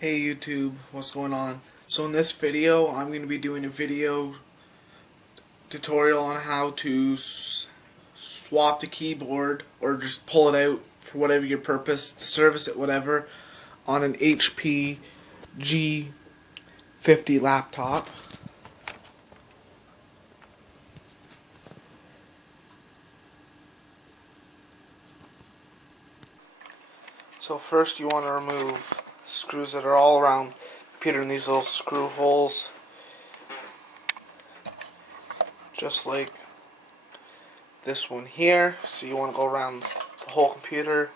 Hey YouTube, what's going on? So in this video, I'm going to be doing a video tutorial on how to swap the keyboard or just pull it out for whatever your purpose, to service it, whatever, on an HP G50 laptop. So first you want to remove screws that are all around the computer in these little screw holes, just like this one here. So you want to go around the whole computer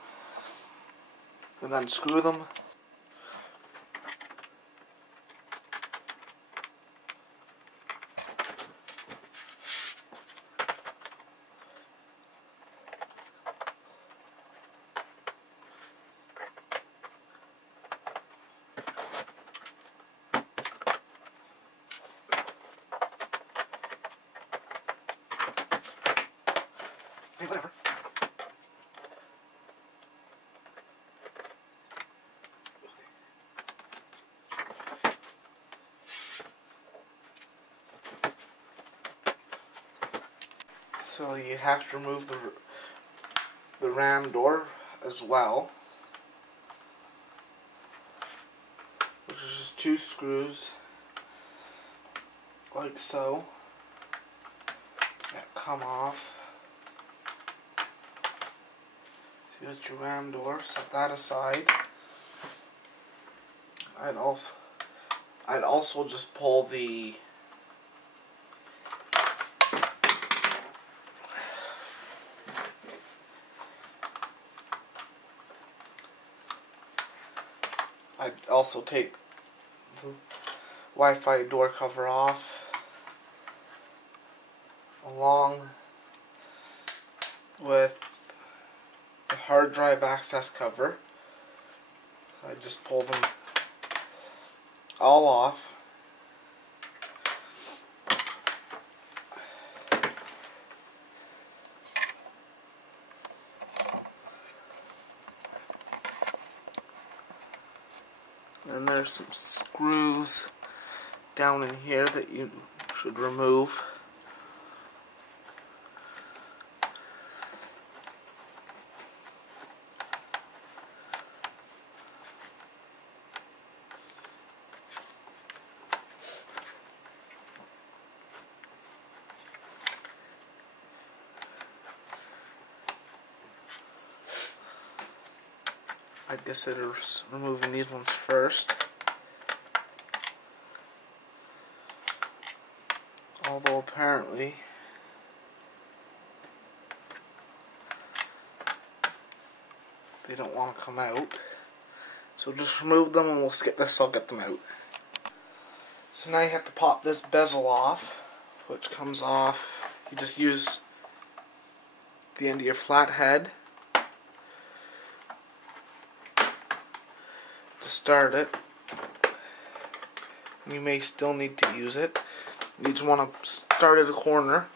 and unscrew them. Hey, whatever. So you have to remove the RAM door as well, which is just two screws, like so, that come off. So here's your RAM door. Set that aside. I'd also just pull the I'd also take the Wi-Fi door cover off, along with the hard drive access cover. I just pull them all off. And there's some screws down in here that you should remove. I'd consider removing these ones first. Although apparently they don't want to come out. So just remove them and we'll skip this, I'll get them out. So now you have to pop this bezel off, which comes off. You just use the end of your flat head to start it. You may still need to use it. You just want to start at a corner.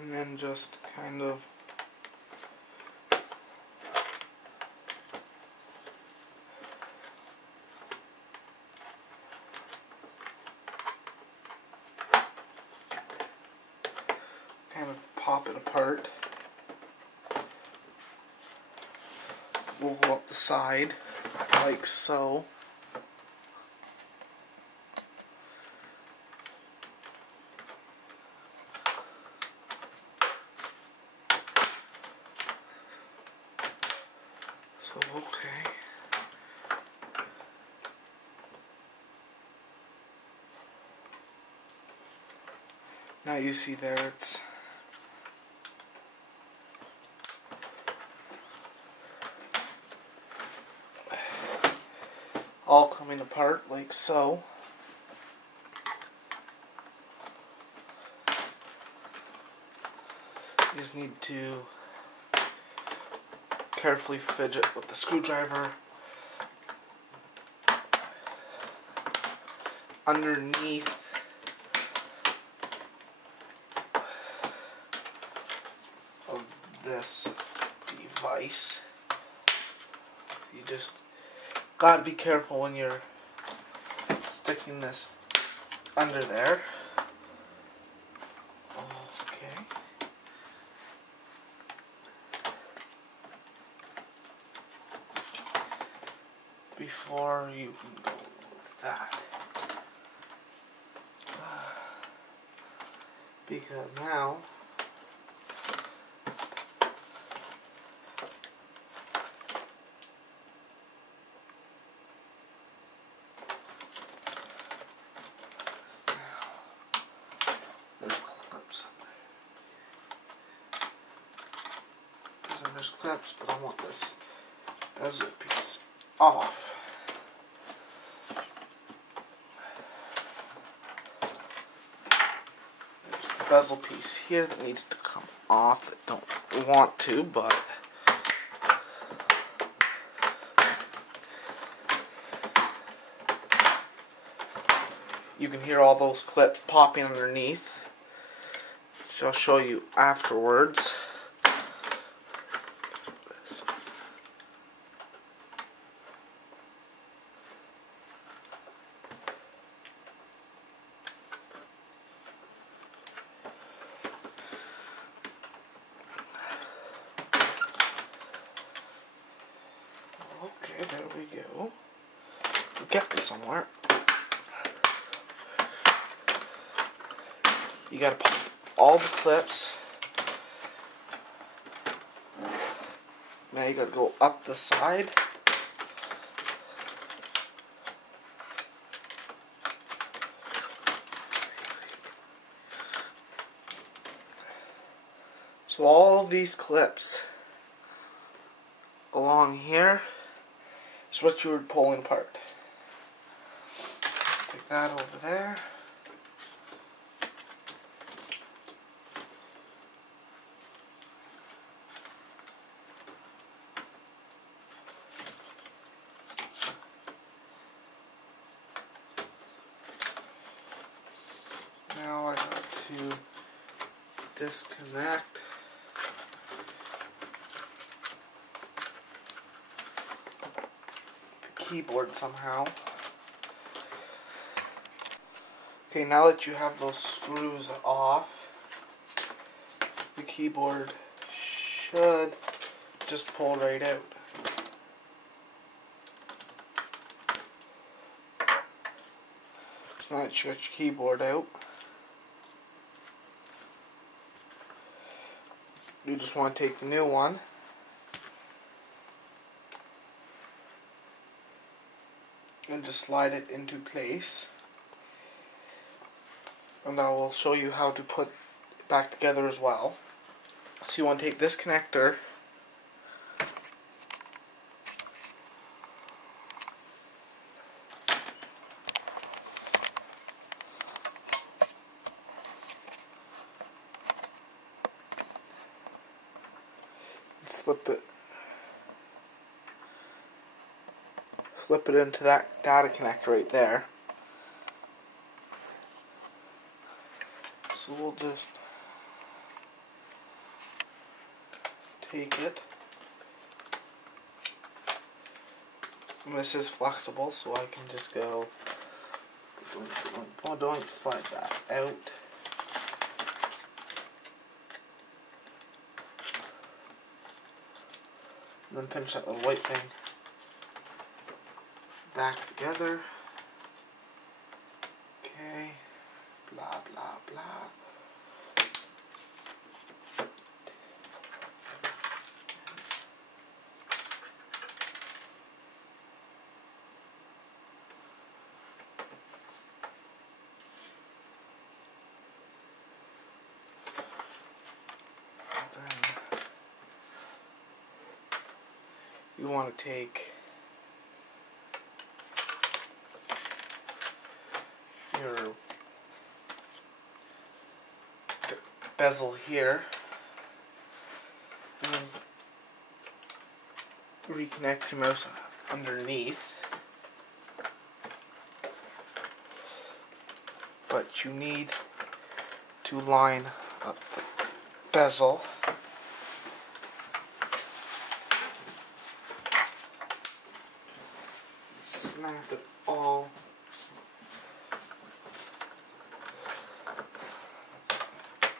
And then just kind of pop it apart. We'll go up the side like so. So okay. Now you see there it's all coming apart like so. You just need to carefully fidget with the screwdriver underneath this device. You just gotta be careful when you're sticking this under there. Okay. Before you can go with that. Because now there's clips up there. There's clips, but I want this bezel piece off. Bezel piece here that needs to come off. I don't want to, but you can hear all those clips popping underneath, which I'll show you afterwards. Okay, there we go. We'll get this somewhere. You gotta pop all the clips. Now you gotta go up the side. So all of these clips along here is what you were pulling apart. Take that over there. Now I got to disconnect the keyboard somehow. Okay, now that you have those screws off, the keyboard should just pull right out. Now that you got your keyboard out, you just want to take the new one and just slide it into place. And I will show you how to put it back together as well. So you want to take this connector and flip it into that data connector right there. So we'll just take it. And this is flexible, so I can just go don't slide that out. And then pinch that little white thing back together. Okay. Blah blah blah. Then you want to take your bezel here and reconnect your mouse underneath, but you need to line up the bezel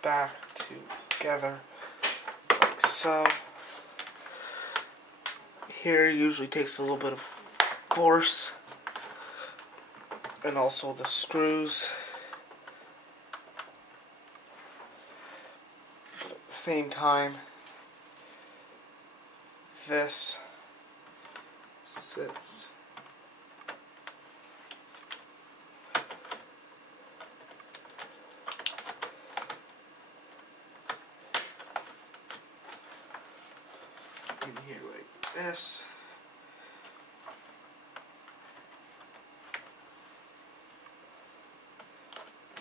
back together like so. Here usually takes a little bit of force, and also the screws. But at the same time, this sits in here like this.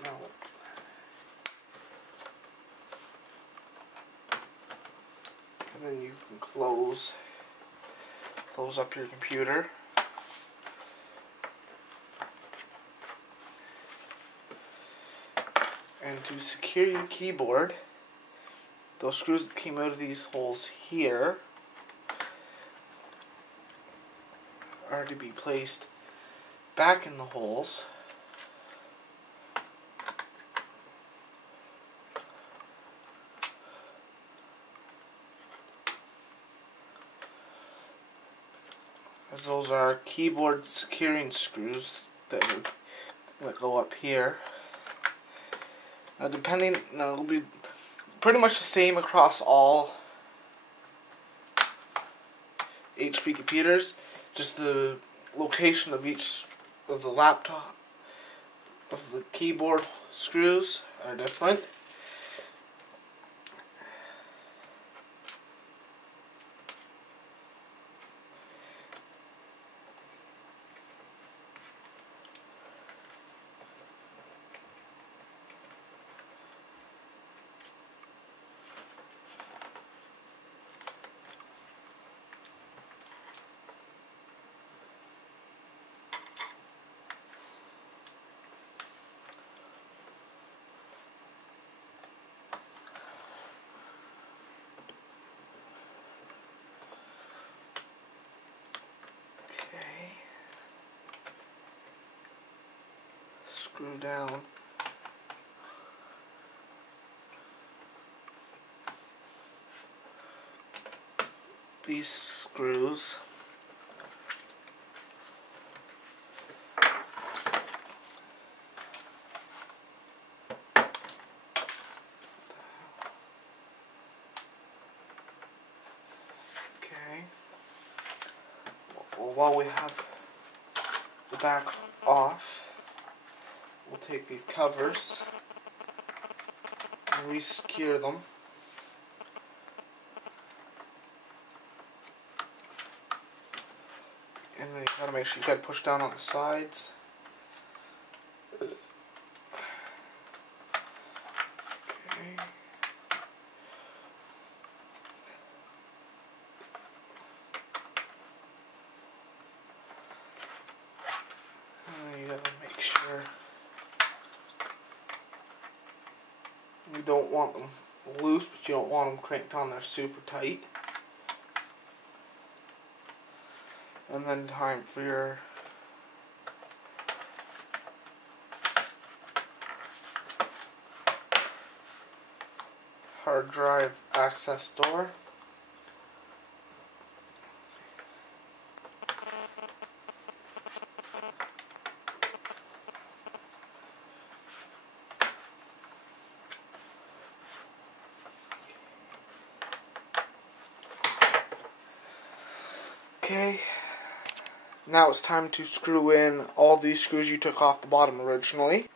Now, and then you can close up your computer. And to secure your keyboard, those screws that came out of these holes here are to be placed back in the holes. As those are keyboard securing screws that go up here. Now it'll be pretty much the same across all HP computers, just the location of each of the laptop, of the keyboard screws are different. Screw down these screws. Okay. Well, while we have the back off, we'll take these covers and re-secure them. And then you gotta make sure you gotta push down on the sides. Okay. And then you gotta make sure you don't want them loose, but you don't want them cranked on there super tight. And then time for your hard drive access door. Okay, now it's time to screw in all these screws you took off the bottom originally.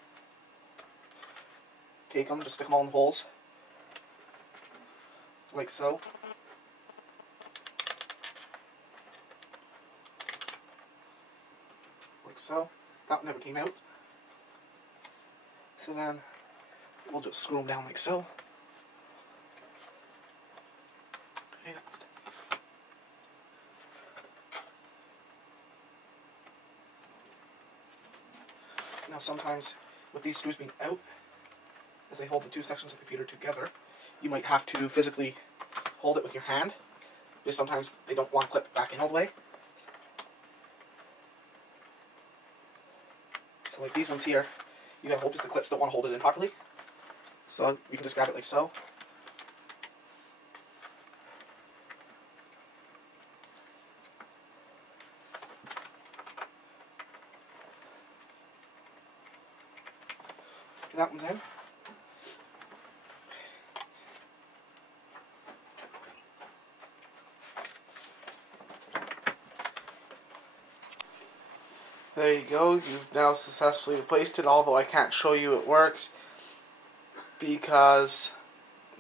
Take them, just stick them all in the holes, like so. Like so. That one never came out. So then, we'll just screw them down like so. Okay, next. Now sometimes, with these screws being out, as they hold the two sections of the computer together, you might have to physically hold it with your hand, because sometimes they don't want to clip back in all the way. So like these ones here, you gotta hold because the clips don't want to hold it in properly. So you can just grab it like so. That one's in. There you go, you've now successfully replaced it, although I can't show you it works because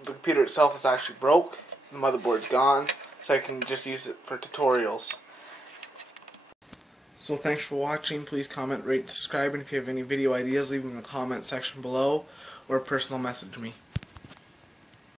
the computer itself is actually broke, the motherboard's gone, so I can just use it for tutorials. So thanks for watching, please comment, rate, and subscribe, and if you have any video ideas, leave them in the comment section below, or personal message me.